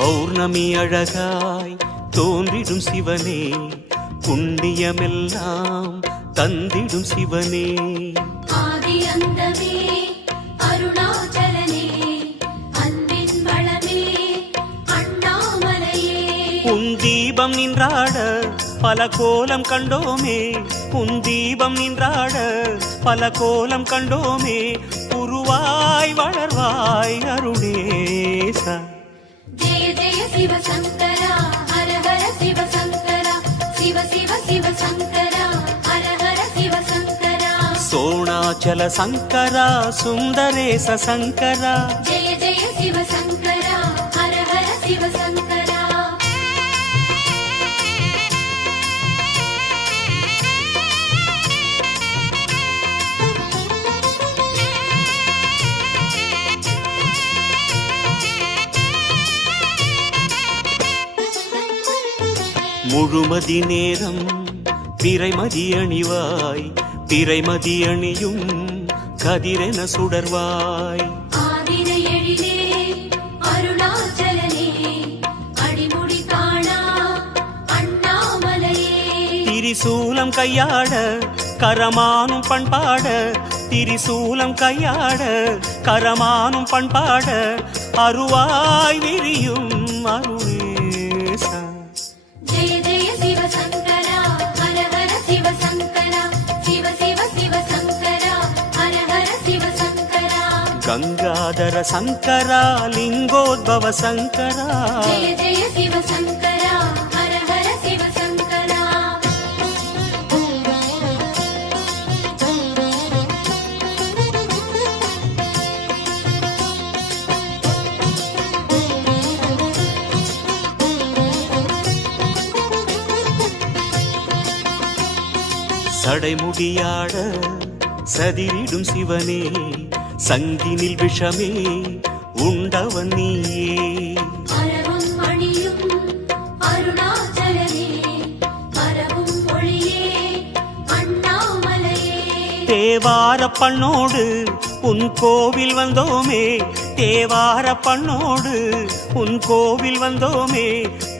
பௌர்ணமி அழகாய் தோன்றிடும் சிவனே, புண்ணியமெல்லாம் தந்திடும் சிவனே. ஆதி அந்தமே அருணாச்சலனே, அன்பின் வளமே அண்ணாமலையே. உன் தீபம் நின்றாட பல கோலம் கண்டோமே, உன் தீபம் நின்றாட பல கோலம் கண்டோமே. உருவாய் வளர்வாய் அருணேசா. ஜெய ஜெய சிவ சங்கரா, ஹர ஹர சிவ சங்கரா, சிவ சிவ சிவ சங்கரா, ஹர ஹர சிவ சங்கரா. சோணாச்சல சங்கரா, சுந்தரேச சங்கரா. ஜெய ஜெய சிவ சங்கரா, ஹர ஹர சிவ சங்கரா. முழுமதி நேரம் பிறைமதி அணிவாய், பிறைமதி அணியும் கதிரென சுடர்வாய். ஆதிரை எழிலே அருணாச்சலனே, அடிமுடி காணா அண்ணாமலையே. திரிசூலம் கையாட கரமானும் பண்பாட, திரிசூலம் கையாட கரமானும் பண்பாட. அருவாய் விரியும் அருணேசா. ஜெய ஜெய சிவ சங்கரா, ஹர ஹர சிவ சங்கரா, சிவ சிவ சிவ சங்கரா, ஹர ஹர சிவ சங்கரா. கங்காதர சங்கரா, லிங்கோத்பவ சங்கரா. ஜெய ஜெய சிவ சங்கரா, ஹர ஹர சிவ சங்கரா. சடைமுடியாட சதிரிடும் சிவனே, சங்கினில் விஷமே உண்டவன் நீயே. அரவும் மணியும் அருணாச்சலனே, மரவும் ஒளியே அண்ணாமலையே. தேவார பண்ணோடு உன் கோவில் வந்தோமே, தேவார பண்ணோடு உன் கோவில் வந்தோமே.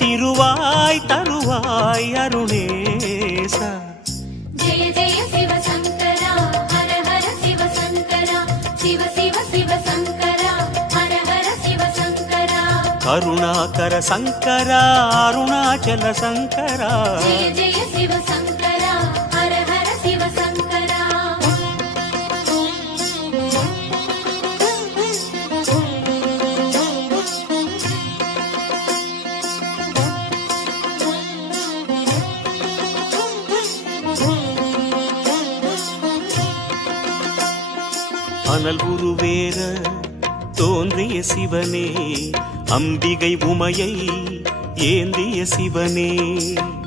திருவாய் தருவாய் அருணேசா. ஜெய ஜெய சிவ சங்கரா, ஹர ஹர சிவ சங்கரா, சிவ சிவ சிவ சங்கரா, ஹர ஹர சிவ சங்கரா. கருணாகர சங்கரா, அருணாச்சல சங்கரா. ஜெய ஜெய சிவ சங்கரா, ஹர ஹர சிவ சங்கரா. அனல் உருவேற தோன்றிய சிவனே, அம்பிகை உமையை ஏந்திய சிவனே.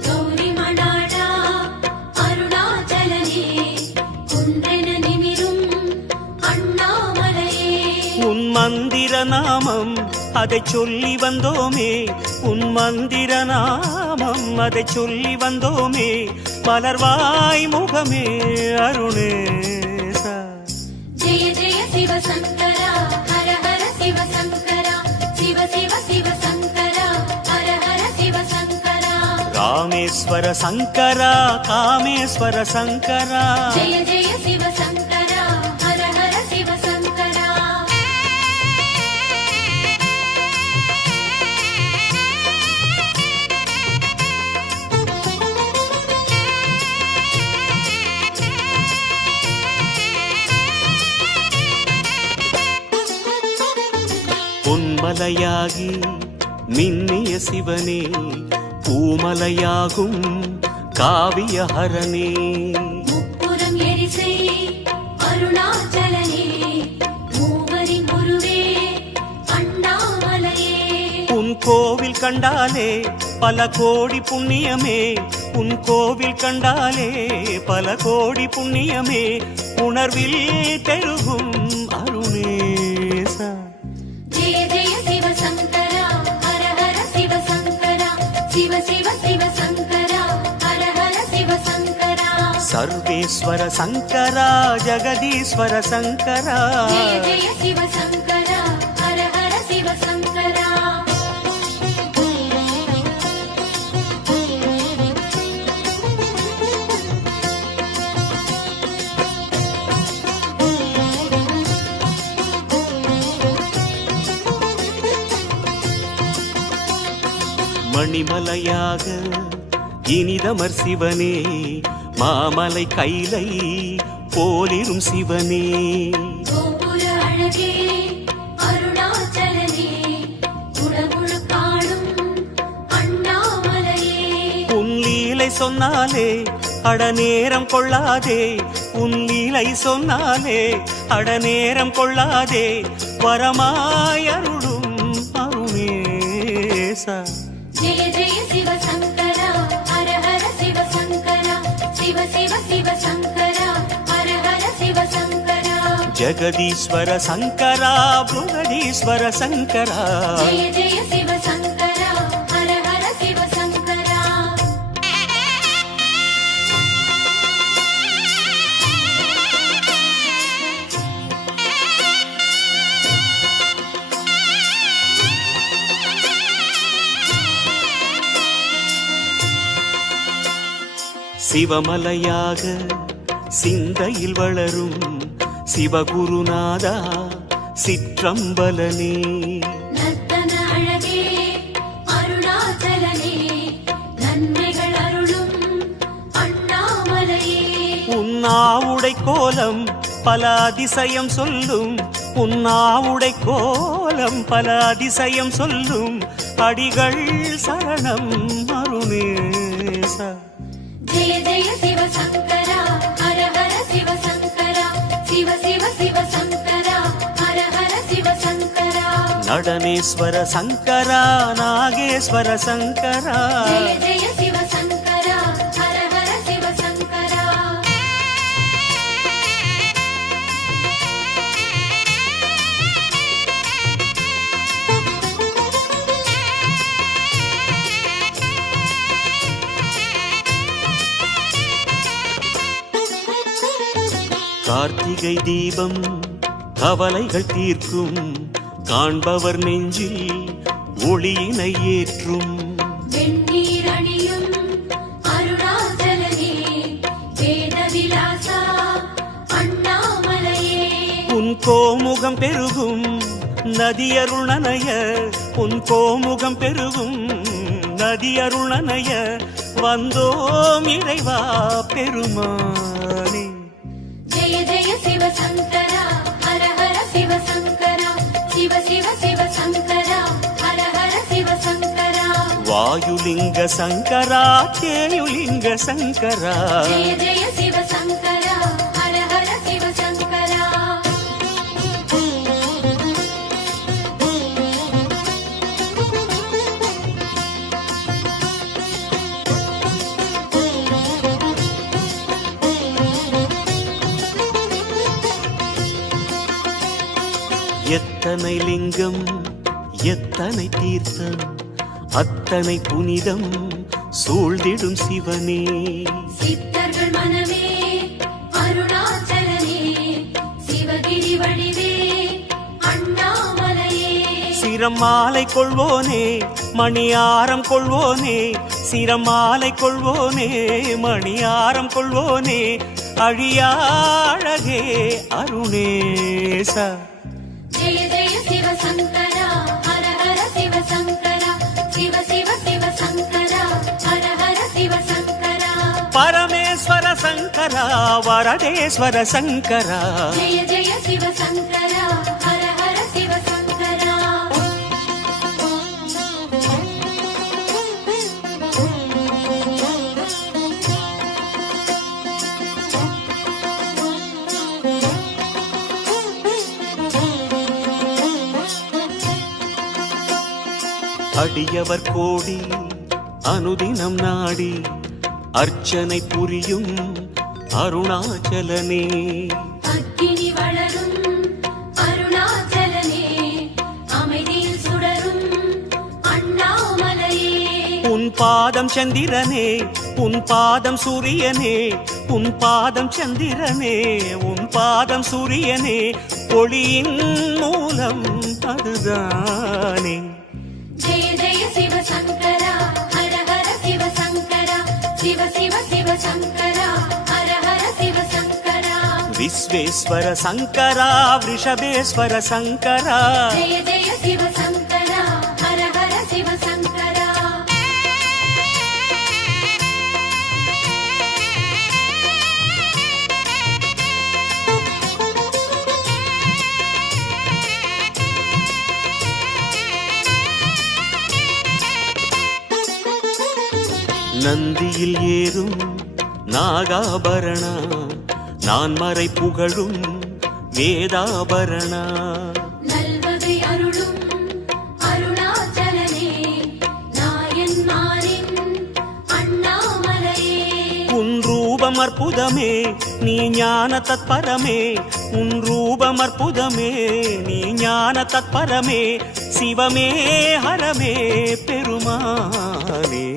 கௌரி மணாடா அருணாச்சலனே, குன்றென நிமிரும் அண்ணாமலையே. உன் மந்திர நாமம் அதை சொல்லி வந்தோமே, உன் மந்திர நாமம் அதை சொல்லி வந்தோமே. மலர்வாய் முகமே அருணேசா. ஜெய ஜெய சிவ சங்கரா, ஹர ஹர சிவ சங்கரா, சிவ சிவ சிவ சங்கரா, ஹர ஹர சிவ சங்கரா. ராமேஸ்வர சங்கரா, காமேஸ்வர சங்கரா. ஜெய ஜெய சிவ சங்கரா, ஹர ஹர சிவ சங்கரா. பொன்மலையாகி மின்னிய சிவனே, பூமலையாகும் காவியஹரனே. முப்புறம் எரிசை அருணாச்சலனே, மூவரின் குருவே அண்ணாமலையே. உன் கோவில் கண்டாலே பல கோடி புண்ணியமே, உன் கோவில் கண்டாலே பல கோடி புண்ணியமே. உணர்வில் பெருகும் அருணேசா. ஜெய ஜெய சிவ சங்கரா, ஹர ஹர சிவ சங்கரா, சிவ சிவ சிவ சங்கரா, ஹர ஹர சிவ சங்கரா. சர்வேஸ்வர சங்கரா, ஜெகதீஸ்வர சங்கரா. ஜெய ஜெய சிவ சங்கரா, ஹர ஹர சிவ சங்கரா. மணிமலையாக இனிதமர் சிவனே, மாமலை கைலை போலிரும் சிவனே. கோபுர அழகே அருணாச்சலனே, குடமுழு காணும் அண்ணாமலையே. உன் லீலை சொன்னாலே அடநேரம் கொள்ளாதே, உன் லீலை சொன்னாலே அடநேரம் கொள்ளாதே, வரமாயருளும் அருணேசா. ஜெய ஜெய சிவசங்கரா ஹர ஹர சிவசங்கரா, சிவ சிவ சிவசங்கரா ஹர ஹர சிவசங்கரா. ஜெகதீஸ்வர சங்கரா புருகதீஸ்வர சங்கரா. ஜெய ஜெய சிவசங்கரா ஹர ஹர சிவசங்கரா. சிவமலையாக சிந்தையில் வளரும் சிவகுருநாதா சிற்றம்பலனே. நர்த்தன அழகே அருணாச்சலனே, நன்மைகள் அருளும் அண்ணாமலையே. உன்னாவுடை கோலம் பல அதிசயம் சொல்லும், உன்னாவுடை கோலம் பல அதிசயம் சொல்லும், அடிகள் சரணம் அருணேசா. ஜெய ஜெய சிவசங்கரா ஹர ஹர சிவசங்கரா, சிவ சிவ சிவசங்கரா ஹர ஹர சிவசங்கரா. நடனேஸ்வர சங்கரா நாகேஸ்வர சங்கரா. ஜெய ஜெய சிவசங்கரா ஹர ஹர சிவசங்கரா. கார்த்திகை தீபம் கவலைகள் தீர்க்கும், காண்பவர் நெஞ்சில் ஒளியினை ஏற்றும். வெண்ணீர் அணியும் அருணாச்சலனே, வேத விலாசா அண்ணாமலையே. உன் கோமுகம் பெருகும் நதியருணனைய, உன் கோமுகம் பெருகும் நதியருணனைய, வந்தோம் இறைவா பெருமானே. ஜெய ஜெய சிவசங்கரா ஹர ஹர சிவசங்கரா, சிவ சிவ சிவசங்கரா ஹர ஹர சிவசங்கரா. வாயுலிங்க சங்கரா தேயுலிங்க சங்கரா. ஜெய ஜெய சிவசங்கரா ஹர ஹர சிவசங்கரா. எத்தனை லிங்கம் எத்தனை தீர்த்தம், அத்தனை புனிதம் சூழ்ந்திடும் சிவனே. சித்தர்கள் மனமே அருணாச்சலனே, சிவகிரி வடிவே அண்ணாமலையே. சிரம் மாலை கொள்வோனே மணியாரம் கொள்வோனே, சிரம் மாலை கொள்வோனே மணியாரம் கொள்வோனே, அழியாழகே அருணேசா. ஜெய ஜெய சிவசங்கரா ஹர ஹர சிவசங்கரா, சிவ சிவ சிவசங்கரா ஹர ஹர சிவசங்கரா. பரமேஸ்வர சங்கரா வரதேஸ்வர சங்கரா. ஜெய ஜெய சிவசங்கரா ஹர ஹர சிவசங்கரா. அடியவர் கோடி அனுதினம் நாடி அர்ச்சனை புரியும் அருணாச்சலனே. அக்கினி வளரும் அருணாச்சலனே, அமைதியில் சுடரும் அண்ணாமலையே. உன் பாதம் சந்திரனே உன் பாதம் சூரியனே, உன் பாதம் சந்திரனே உன் பாதம் சூரியனே, ஒளியின் மூலம் அதுதானே. ஜெய ஜெய சிவசங்கரா ஹர ஹர சிவசங்கரா, சிவ சிவ சிவசங்கரா ஹர ஹர சிவசங்கரா. விஸ்வேஸ்வர சங்கரா விருஷபேஸ்வர சங்கரா. ஜெய ஜெய சிவசங்கரா ஹர ஹர சிவசங்கரா. நந்தியில் ஏறும் நாகாபரணா நான் மறை புகழும் வேதாபரணா நல்வகை அருளும் அருணாச்சலனே நாயன்மாரின் அண்ணாமலையே உன் ரூபம் அற்புதமே நீ ஞான தத்பரமே உன் ரூபம் அற்புதமே நீ ஞான தத்பரமே சிவமே ஹரமே பெருமானே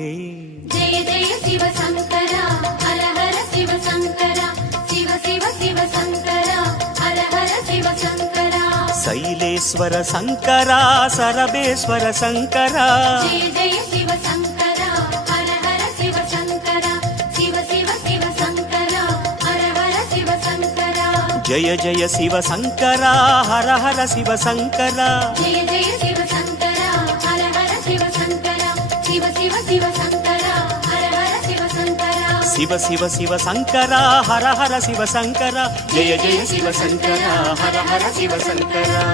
ஜெய ஜெய சிவசங்கரா ஹர ஹர சிவசங்கரா சிவ சிவ சிவசங்கரா ஹர ஹர சிவசங்கரா சைலேஸ்வர சங்கரா சரபேஸ்வர சங்கரா ஜெய ஜெய சிவசங்கரா ஹர ஹர சிவசங்கரா சிவ சிவ சிவசங்கரா ஹர ஹர சிவசங்கரா ஜய ஜய சிவ சங்கரா ஹர ஹர சிவ சங்கரா ஜெய ஜெய சிவசங்கரா ஹர ஹர சிவசங்கரா சிவ சிவ சிவசங்கரா ஹர ஹர சிவசங்கரா சிவ சிவ சிவ சங்கரா ஹர ஹர சிவ சங்கரா ஜய ஜய சிவ சங்கரா ஹர ஹர சிவ சங்கரா